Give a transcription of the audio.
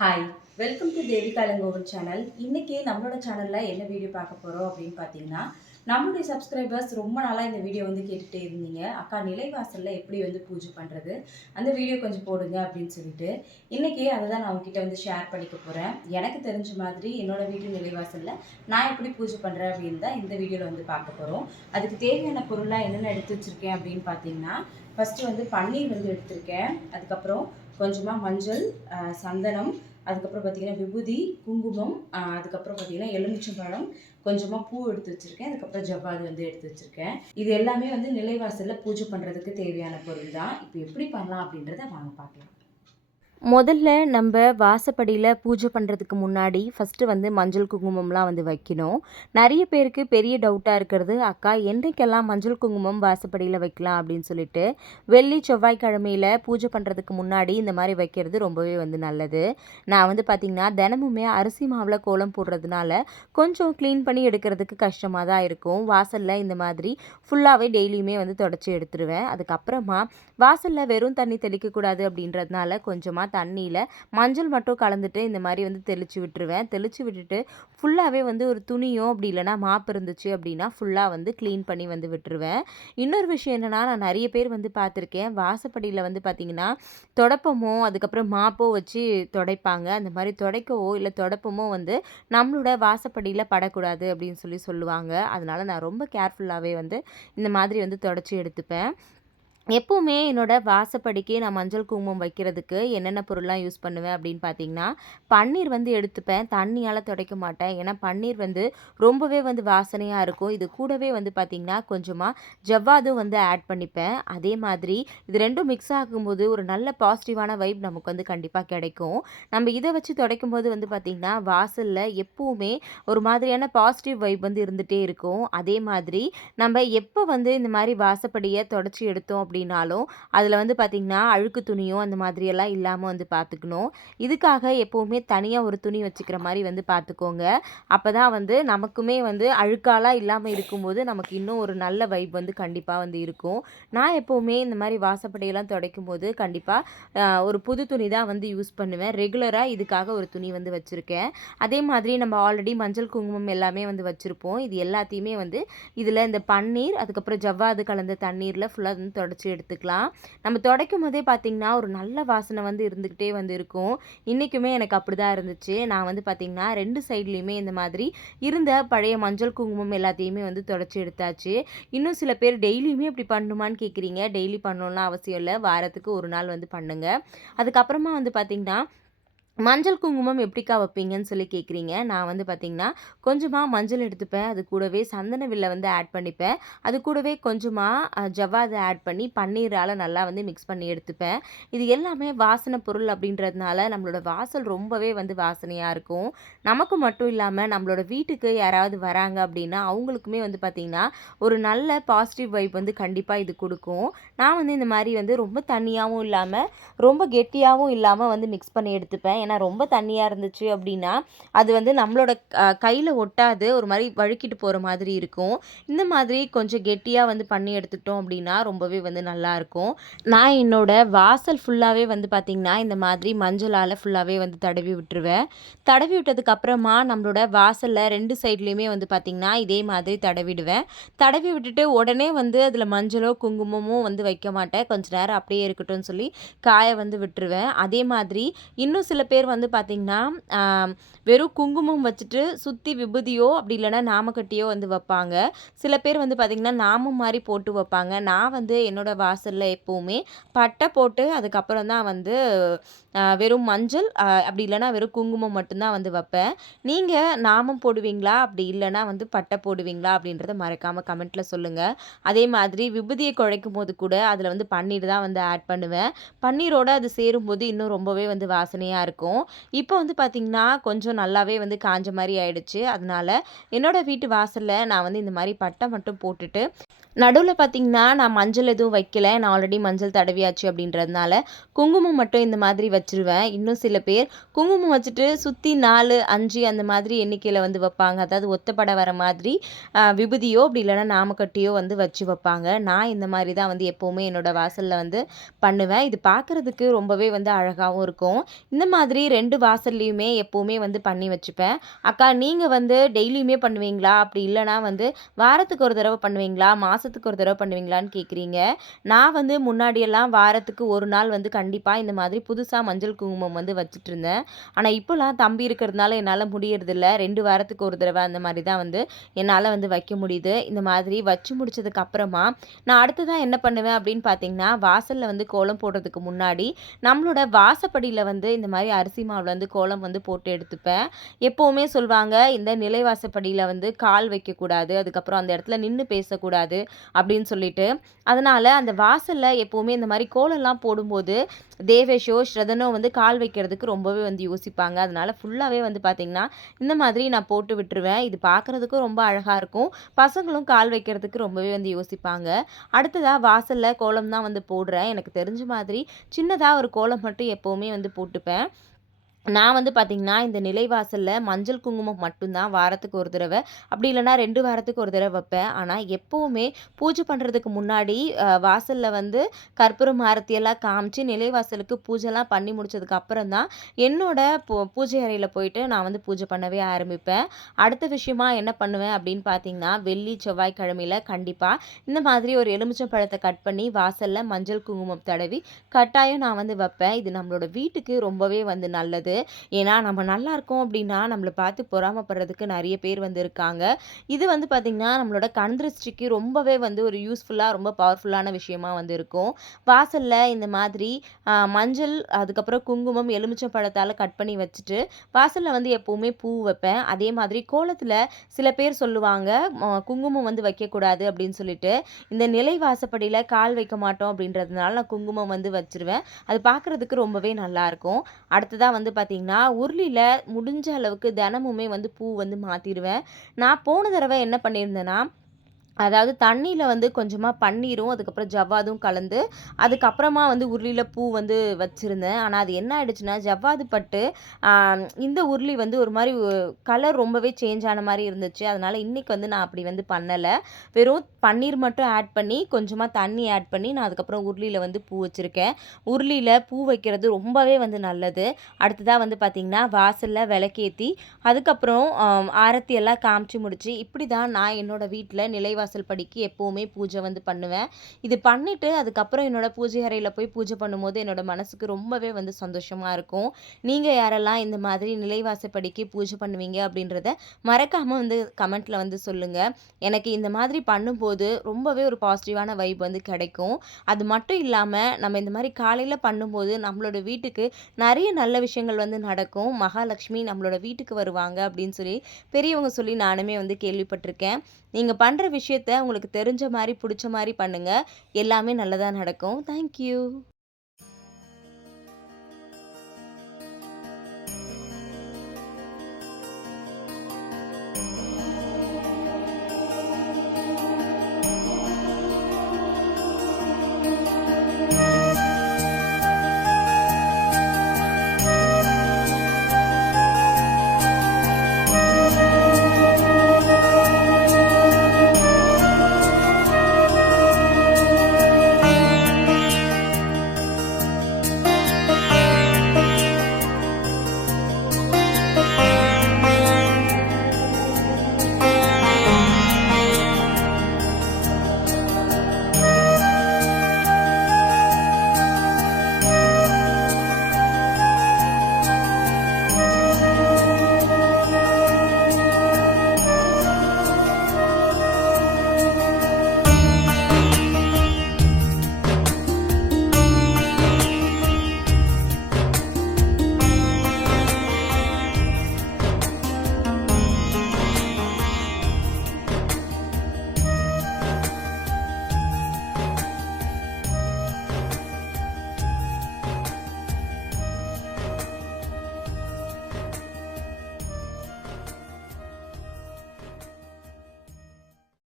Hi welcome to Devika Langovan channel இன்றைக்கி நம்மளோட சேனலில் என்ன வீடியோ பார்க்க போகிறோம் அப்படின்னு பார்த்தீங்கன்னா நம்மளுடைய சப்ஸ்கிரைபர்ஸ் ரொம்ப நாளாக இந்த வீடியோ வந்து கேட்டுகிட்டே இருந்தீங்க. அக்கா நிலைவாசலில் எப்படி வந்து பூஜை பண்ணுறது அந்த வீடியோ கொஞ்சம் போடுங்க அப்படின்னு சொல்லிட்டு இன்றைக்கி அதை தான் நான் உங்ககிட்ட வந்து ஷேர் பண்ணிக்க போகிறேன் எனக்கு தெரிஞ்ச மாதிரி என்னோட வீட்டு நிலைவாசலில் நான் எப்படி பூஜை பண்ணுறேன் அப்படின்னு தான் இந்த வீடியோவில் வந்து பார்க்க போகிறோம் அதுக்கு தேவையான பொருளாக என்னென்ன எடுத்து வச்சுருக்கேன் அப்படின்னு பார்த்தீங்கன்னா ஃபஸ்ட்டு வந்து பன்னீர் வந்து எடுத்திருக்கேன். அதுக்கப்புறம் கொஞ்சமாக மஞ்சள் சந்தனம் அதுக்கப்புறம் பார்த்தீங்கன்னா விபூதி குங்குமம் அதுக்கப்புறம் பார்த்தீங்கன்னா எலுமிச்சம்பழம் கொஞ்சமாக பூ எடுத்து வச்சுருக்கேன். அதுக்கப்புறம் ஜவ்வாது வந்து எடுத்து வச்சுருக்கேன். இது எல்லாமே வந்து நிலைவாசலில் பூஜை பண்ணுறதுக்கு தேவையான பொருள் தான். இப்போ எப்படி பண்ணலாம் அப்படின்றத வாங்க பார்க்கலாம். முதல்ல நம்ம வாசப்படியில் பூஜை பண்ணுறதுக்கு முன்னாடி ஃபஸ்ட்டு வந்து மஞ்சள் குங்குமம்லாம் வந்து வைக்கணும். நிறைய பேருக்கு பெரிய டவுட்டாக இருக்கிறது அக்கா என்றைக்கெல்லாம் மஞ்சள் குங்குமம் வாசப்படியில் வைக்கலாம்? அப்படின்னு சொல்லிட்டு வெள்ளி செவ்வாய்க்கிழமையில் பூஜை பண்ணுறதுக்கு முன்னாடி இந்த மாதிரி வைக்கிறது ரொம்பவே வந்து நல்லது. நான் வந்து பார்த்திங்கன்னா தினமுமே அரிசி மாவில் கோலம் போடுறதுனால கொஞ்சம் க்ளீன் பண்ணி எடுக்கிறதுக்கு கஷ்டமாக தான் இருக்கும். வாசலில் இந்த மாதிரி ஃபுல்லாகவே டெய்லியுமே வந்து தொடச்சி எடுத்துருவேன். அதுக்கப்புறமா வாசலில் வெறும் தண்ணி தெளிக்கக்கூடாது அப்படின்றதுனால கொஞ்சமாக தண்ணியில். மஞ்சள் மட்டும் கலந்துட்டு இந்த மாதிரி வந்து தெளித்து விட்டுருவேன். தெளித்து விட்டுட்டு ஃபுல்லாகவே வந்து ஒரு துணியோ அப்படி இல்லைனா மாப்பு இருந்துச்சு அப்படின்னா ஃபுல்லாக வந்து க்ளீன் பண்ணி வந்து விட்டுருவேன். இன்னொரு விஷயம் என்னென்னா நான் நிறைய பேர் வந்து பார்த்துருக்கேன். வாசப்படியில் வந்து பார்த்திங்கன்னா தொடப்பமோ அதுக்கப்புறம் மாப்போ வச்சு துடைப்பாங்க. அந்த மாதிரி துடைக்கவோ இல்லை தொடப்பமோ வந்து நம்மளோட வாசப்படியில் படக்கூடாது அப்படின்னு சொல்லி சொல்லுவாங்க. அதனால் நான் ரொம்ப கேர்ஃபுல்லாகவே வந்து இந்த மாதிரி வந்து தொடச்சி எடுத்துப்பேன். எப்போவுமே என்னோடய வாசப்படிக்கு நான் மஞ்சள் குங்குமம் வைக்கிறதுக்கு என்னென்ன பொருள்லாம் யூஸ் பண்ணுவேன் அப்படின்னு பார்த்தீங்கன்னா பன்னீர் வந்து எடுத்துப்பேன். தண்ணியால் துடைக்க மாட்டேன். ஏன்னா பன்னீர் வந்து ரொம்பவே வந்து வாசனையாக இருக்கும். இது கூடவே வந்து பார்த்திங்கன்னா கொஞ்சமாக ஜவ்வாதும் வந்து ஆட் பண்ணிப்பேன். அதே மாதிரி இது ரெண்டும் மிக்ஸ் ஆகும்போது ஒரு நல்ல பாசிட்டிவான வைப் நமக்கு வந்து கண்டிப்பாக கிடைக்கும். நம்ம இதை வச்சு துடைக்கும் போது வந்து பார்த்திங்கன்னா வாசலில் எப்போவுமே ஒரு மாதிரியான பாசிட்டிவ் வைப் வந்து இருந்துகிட்டே இருக்கும். அதே மாதிரி நம்ம எப்போ வந்து இந்த மாதிரி வாசப்படியை தொடச்சி எடுத்தோம் அப்படி அப்படின்னாலும் அதில் வந்து பார்த்திங்கன்னா அழுக்கு துணியும் அந்த மாதிரியெல்லாம் இல்லாமல் வந்து பார்த்துக்கணும் இதுக்காக எப்போவுமே தனியாக ஒரு துணி வச்சுக்கிற மாதிரி வந்து பார்த்துக்கோங்க அப்போ தான் வந்து நமக்குமே வந்து அழுக்காலாம் இல்லாமல் இருக்கும்போது நமக்கு இன்னும் ஒரு நல்ல வைப் வந்து கண்டிப்பாக வந்து இருக்கும். நான் எப்போவுமே இந்த மாதிரி வாசப்படையெல்லாம் துடைக்கும் போது கண்டிப்பாக ஒரு புது துணி தான் வந்து யூஸ் பண்ணுவேன். ரெகுலராக இதுக்காக ஒரு துணி வந்து வச்சுருக்கேன். அதே மாதிரி நம்ம ஆல்ரெடி மஞ்சள் குங்குமம் எல்லாமே வந்து வச்சுருப்போம். இது எல்லாத்தையுமே வந்து இதில் இந்த பன்னீர் அதுக்கப்புறம் ஜவ்வாது கலந்த தண்ணீரில் ஃபுல்லாக வந்து தொடச்சி எடுத்துக்கலாம். நம்ம துடைக்கும் போதே பார்த்திங்கன்னா ஒரு நல்ல வாசனை வந்து இருந்துக்கிட்டே வந்து இருக்கும். இன்றைக்குமே எனக்கு அப்படி தான் இருந்துச்சு. நான் வந்து பார்த்திங்கன்னா ரெண்டு சைட்லேயுமே இந்த மாதிரி இருந்த பழைய மஞ்சள் குங்குமம் எல்லாத்தையுமே வந்து தொடச்சி எடுத்தாச்சு. இன்னும் சில பேர் டெய்லியுமே இப்படி பண்ணணுமான்னு கேட்குறீங்க டெய்லி பண்ணணும்லாம் அவசியம் இல்லை. வாரத்துக்கு ஒரு நாள் வந்து பண்ணுங்கள் அதுக்கப்புறமா வந்து பார்த்திங்கன்னா மஞ்சள் குங்குமம் எப்படிக்கா வைப்பீங்கன்னு சொல்லி கேட்குறீங்க. நான் வந்து பார்த்திங்கன்னா கொஞ்சமாக மஞ்சள் எடுத்துப்பேன். அது கூடவே சந்தன வில்லை வந்து ஆட் பண்ணிப்பேன். அது கூடவே கொஞ்சமாக ஜவ்வாது ஆட் பண்ணி பன்னீரால் நல்லா வந்து மிக்ஸ் பண்ணி எடுத்துப்பேன். இது எல்லாமே வாசனை பொருள் அப்படின்றதுனால நம்மளோட வாசல் ரொம்பவே வந்து வாசனையாக இருக்கும். நமக்கு மட்டும் இல்லாமல் நம்மளோட வீட்டுக்கு யாராவது வராங்க அப்படின்னா அவங்களுக்குமே வந்து பார்த்திங்கன்னா ஒரு நல்ல பாசிட்டிவ் வைப் வந்து கண்டிப்பாக இது கொடுக்கும். நான் வந்து இந்த மாதிரி வந்து ரொம்ப தண்ணியாகவும் இல்லாமல் ரொம்ப கெட்டியாகவும் இல்லாமல் வந்து மிக்ஸ் பண்ணி எடுத்துப்பேன். ஏன்னா ரொம்ப தண்ணியாக இருந்துச்சு அப்படின்னா அது வந்து நம்மளோட கையில் ஒட்டாது ஒரு மாதிரி வழுக்கிட்டு போகிற மாதிரி இருக்கும். இந்த மாதிரி கொஞ்சம் கெட்டியாக வந்து பண்ணி எடுத்துட்டோம் அப்படின்னா ரொம்பவே வந்து நல்லாயிருக்கும் நான் என்னோட வாசல் ஃபுல்லாகவே வந்து பார்த்திங்கன்னா இந்த மாதிரி மஞ்சளால் ஃபுல்லாகவே வந்து தடவி விட்டுருவேன். தடவி விட்டதுக்கப்புறமா நம்மளோட வாசலில் ரெண்டு சைட்லேயுமே வந்து பார்த்திங்கன்னா இதே மாதிரி தடவிடுவேன். தடவி விட்டுட்டு உடனே வந்து அதில் மஞ்சளோ குங்குமமோ வந்து வைக்க மாட்டேன். கொஞ்ச நேரம் அப்படியே இருக்கட்டும்னு சொல்லி காய வந்து விட்டுருவேன். அதே மாதிரி இன்னும் சில பேர் பேர் வந்து பார்த்திங்கன்னா வெறும் குங்குமம் வச்சுட்டு சுற்றி விபூதியோ அப்படி இல்லைன்னா நாமக்கட்டியோ வந்து வைப்பாங்க. சில பேர் வந்து பார்த்திங்கன்னா நாமம் மாதிரி போட்டு வைப்பாங்க. நான் வந்து என்னோட வாசலில் எப்போவுமே பட்டை போட்டு அதுக்கப்புறம் தான் வந்து வெறும் மஞ்சள் அப்படி இல்லைன்னா வெறும் குங்குமம் மட்டும்தான் வந்து வைப்பேன். நீங்கள் நாமம் போடுவீங்களா? அப்படி இல்லைன்னா வந்து பட்டை போடுவீங்களா? அப்படின்றத மறக்காமல் கமெண்ட்டில் சொல்லுங்கள் அதே மாதிரி விபூதியை குழைக்கும் போது கூட அதில் வந்து பன்னீர் தான் வந்து ஆட் பண்ணுவேன். பன்னீரோடு அது சேரும்போது இன்னும் ரொம்பவே வந்து வாசனையாக இருக்கும். இப்போ வந்து பார்த்திங்கன்னா கொஞ்சம் நல்லாவே வந்து காஞ்ச மாதிரி ஆயிடுச்சு. அதனால என்னோட வீட்டு வாசலில் நான் வந்து இந்த மாதிரி பட்டை மட்டும் போட்டுட்டு நடுவில் பார்த்திங்கன்னா நான் மஞ்சள் எதுவும் வைக்கல. நான் ஆல்ரெடி மஞ்சள் தடவியாச்சு அப்படின்றதுனால குங்குமம் மட்டும் இந்த மாதிரி வச்சுருவேன். இன்னும் சில பேர் குங்குமம் வச்சுட்டு சுற்றி நாலு அஞ்சு அந்த மாதிரி எண்ணிக்கையில் வந்து வைப்பாங்க. அதாவது ஒத்தப்பட வர மாதிரி விபூதியோ அப்படி இல்லைன்னா நாமக்கட்டியோ வந்து வச்சு வைப்பாங்க. நான் இந்த மாதிரி தான் வந்து எப்போவுமே என்னோட வாசலில் வந்து பண்ணுவேன். இது பார்க்குறதுக்கு ரொம்பவே வந்து அழகாகவும் இருக்கும். இந்த மாதிரி ரெண்டு வாசல்லையுமே எப்போவுமே வந்து பண்ணி வச்சுப்பேன். அக்கா நீங்கள் வந்து டெய்லியுமே பண்ணுவீங்களா? அப்படி இல்லைனா வந்து வாரத்துக்கு ஒரு தடவை பண்ணுவீங்களா? மாதத்துக்கு ஒரு தடவை பண்ணுவீங்களான்னு கேட்குறீங்க நான் வந்து முன்னாடியெல்லாம் வாரத்துக்கு ஒரு நாள் வந்து கண்டிப்பாக இந்த மாதிரி புதுசாக மஞ்சள் குங்குமம் வந்து வச்சுட்டு இருந்தேன் ஆனால் இப்போலாம் தம்பி இருக்கிறதுனால என்னால் முடியறதில்ல. ரெண்டு வாரத்துக்கு ஒரு தடவை அந்த மாதிரி தான் வந்து என்னால் வந்து வைக்க முடியுது. இந்த மாதிரி வச்சு முடிச்சதுக்கு அப்புறமா நான் அடுத்ததாக என்ன பண்ணுவேன் அப்படின்னு பார்த்தீங்கன்னா வாசலில் வந்து கோலம் போடுறதுக்கு முன்னாடி நம்மளோட வாசப்படியில் வந்து இந்த மாதிரி அரிசி மாவில் வந்து கோலம் வந்து போட்டு எடுத்துப்பேன். எப்போவுமே சொல்லுவாங்க இந்த நிலைவாசப்படியில் வந்து கால் வைக்கக்கூடாது அதுக்கப்புறம் அந்த இடத்துல நின்று பேசக்கூடாது அப்படின்னு சொல்லிட்டு. அதனால் அந்த வாசலில் எப்போவுமே இந்த மாதிரி கோலம்லாம் போடும்போது தேவேஷோ ஸ்ரதனோ வந்து கால் வைக்கிறதுக்கு ரொம்பவே வந்து யோசிப்பாங்க. அதனால் ஃபுல்லாகவே வந்து பார்த்திங்கன்னா இந்த மாதிரி நான் போட்டு விட்டுருவேன். இது பார்க்குறதுக்கும் ரொம்ப அழகாக இருக்கும். பசங்களும் கால் வைக்கிறதுக்கு ரொம்பவே வந்து யோசிப்பாங்க. அடுத்ததாக வாசலில் கோலம் தான் வந்து போடுறேன். எனக்கு தெரிஞ்ச மாதிரி சின்னதாக ஒரு கோலம் மட்டும் எப்போவுமே வந்து போட்டுப்பேன். நான் வந்து பார்த்திங்கன்னா இந்த நிலைவாசலில் மஞ்சள் குங்குமம் மட்டும்தான் வாரத்துக்கு ஒரு தடவை. அப்படி இல்லைன்னா ரெண்டு வாரத்துக்கு ஒரு தடவை வைப்பேன். ஆனால் எப்போவுமே பூஜை பண்ணுறதுக்கு முன்னாடி வாசலில் வந்து கற்பூரம் ஆரத்தியெல்லாம் காமிச்சு நிலைவாசலுக்கு பூஜைலாம் பண்ணி முடிச்சதுக்கு அப்புறம் தான் என்னோட பூ பூஜை அறையில் போயிட்டு நான் வந்து பூஜை பண்ணவே ஆரம்பிப்பேன். அடுத்த விஷயமா என்ன பண்ணுவேன் அப்படின்னு பார்த்தீங்கன்னா வெள்ளி செவ்வாய்க்கிழமையில் கண்டிப்பாக இந்த மாதிரி ஒரு எலுமிச்சம் பழத்தை கட் பண்ணி வாசலில் மஞ்சள் குங்குமம் தடவி கட்டாயம் நான் வந்து வைப்பேன். இது நம்மளோட வீட்டுக்கு ரொம்பவே வந்து நல்லது. ஏன்னா நம்ம நல்லா இருக்கோம் அப்படின்னா நம்மளை பார்த்து பொறாமைப்படுறதுக்கு நிறைய பேர் வந்து இருக்காங்க. இது வந்து பார்த்திங்கன்னா நம்மளோட கண் திருஷ்டிக்கு ரொம்பவே வந்து ஒரு யூஸ்ஃபுல்லாக ரொம்ப பவர்ஃபுல்லான விஷயமா வந்து இருக்கும். வாசலில் இந்த மாதிரி மஞ்சள் அதுக்கப்புறம் குங்குமம் எலுமிச்சம் பழத்தால் கட் பண்ணி வச்சுட்டு வாசலில் வந்து எப்போவுமே பூ வைப்பேன். அதே மாதிரி கோலத்தில் சில பேர் சொல்லுவாங்க குங்குமம் வந்து வைக்கக்கூடாது அப்படின்னு சொல்லிட்டு இந்த நிலை வாசப்படியில் கால் வைக்க மாட்டோம் அப்படின்றதுனால நான் குங்குமம் வந்து வச்சிருவேன். அது பார்க்குறதுக்கு ரொம்பவே நல்லாயிருக்கும் அடுத்ததாக வந்து பார்த்திங்கன்னா உருளியில் முடிஞ்ச அளவுக்கு தினமுமே வந்து பூ வந்து மாற்றிடுவேன் நான் போன தடவை என்ன பண்ணியிருந்தேன்னா அதாவது தண்ணியில் வந்து கொஞ்சமாக பன்னீரும் அதுக்கப்புறம் ஜவ்வாதும் கலந்து அதுக்கப்புறமா வந்து உருளியில் பூ வந்து வச்சுருந்தேன். ஆனால் அது என்ன ஆயிடுச்சுன்னா ஜவ்வாது பட்டு இந்த உருளி வந்து ஒரு மாதிரி கலர் ரொம்பவே சேஞ்ச் ஆன மாதிரி இருந்துச்சு. அதனால் இன்றைக்கி வந்து நான் அப்படி வந்து பண்ணலை. வெறும் பன்னீர் மட்டும் ஆட் பண்ணி கொஞ்சமாக தண்ணி ஆட் பண்ணி நான் அதுக்கப்புறம் உருளியில் வந்து பூ வச்சுருக்கேன். உருளியில் பூ வைக்கிறது ரொம்பவே வந்து நல்லது. அடுத்ததாக வந்து பார்த்திங்கன்னா வாசலில் விளக்கேற்றி அதுக்கப்புறம் ஆரத்தி எல்லாம் காமிச்சு முடிச்சு இப்படி தான் நான் என்னோடய வீட்டில் வாசல் படிக்கு எப்போவுமே பூஜை வந்து பண்ணுவேன். இது பண்ணிவிட்டு அதுக்கப்புறம் என்னோட பூஜை அறையில் போய் பூஜை பண்ணும்போது என்னோட மனசுக்கு ரொம்பவே வந்து சந்தோஷமாக இருக்கும். நீங்கள் யாரெல்லாம் இந்த மாதிரி நிலைவாசப்படிக்கு பூஜை பண்ணுவீங்க அப்படின்றத மறக்காமல் வந்து கமெண்ட்டில் வந்து சொல்லுங்கள் எனக்கு இந்த மாதிரி பண்ணும்போது ரொம்பவே ஒரு பாசிட்டிவான வைப் வந்து கிடைக்கும். அது மட்டும் இல்லாமல் நம்ம இந்த மாதிரி காலையில் பண்ணும்போது நம்மளோட வீட்டுக்கு நிறைய நல்ல விஷயங்கள் வந்து நடக்கும். மகாலட்சுமி நம்மளோட வீட்டுக்கு வருவாங்க அப்படின்னு சொல்லி பெரியவங்க சொல்லி நானுமே வந்து கேள்விப்பட்டிருக்கேன். நீங்கள் பண்ணுற விஷயத்த உங்களுக்கு தெரிஞ்ச மாதிரி பிடிச்ச மாதிரி பண்ணுங்கள் எல்லாமே நல்லதாக நடக்கும். தேங்க்யூ